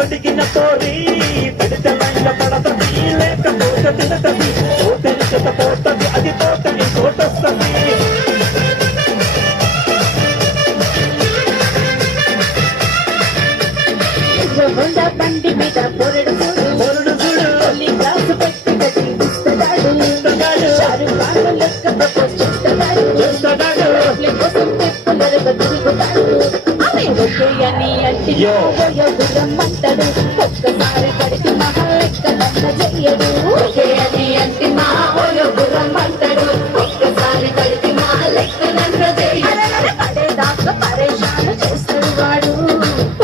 తొడిగిన పోరి పెడితే లంగ పడతది లేకపోతే తినతది తోటని చెత్త పోతది అది తోటని తోటొస్తది బండి మీద పొరడు చూడు గ్లాసు పెట్టి గడ్డిస్తాడు షారుఖ్ లెక్క ప్రపోజ్ చేస్తాడు కోసం తిప్పులరుగా తిరుగుతాడు ఆమె ఒకే అని అంటాడు ఒక్కసారి కడికి మహా లెక్క దండ చెయ్యడు ఒకే అని అంటి మా గుర్రం అంటాడు ఒక్కసారి కడికి మా లెక్క దండ చెయ్యడు పడేదాకా పరేషాను చేస్తాడు వాడు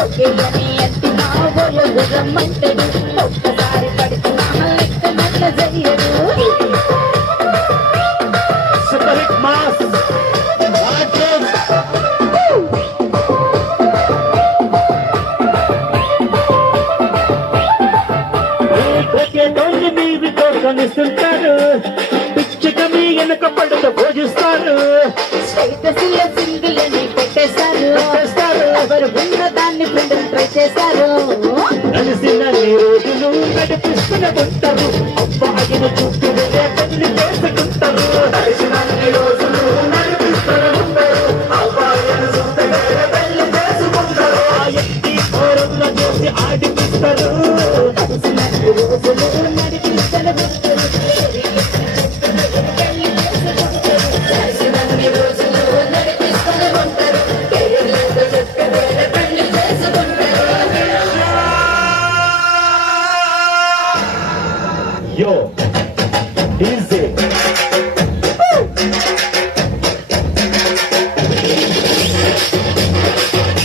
ఒకే అని అంటి మా గుర్రం అంటాడు ఒక్కసారి కడికి మహా లెక్క దండ చెయ్యడు సూపర్ హిట్ మాస్ కనిస్తుంటారు పిచ్చిక మీ వెనక పడుతూ భోజిస్తారు సింగిల్ అని పెట్టేస్తారు ఎవరు ఉన్న దాన్ని ఫ్రెండ్ ట్రై చేశారు కలిసిన రోజులు నడిపిస్తున్న ఉంటారు అబ్బాయిని చూస్తూ పెళ్లి చేసుకుంటారు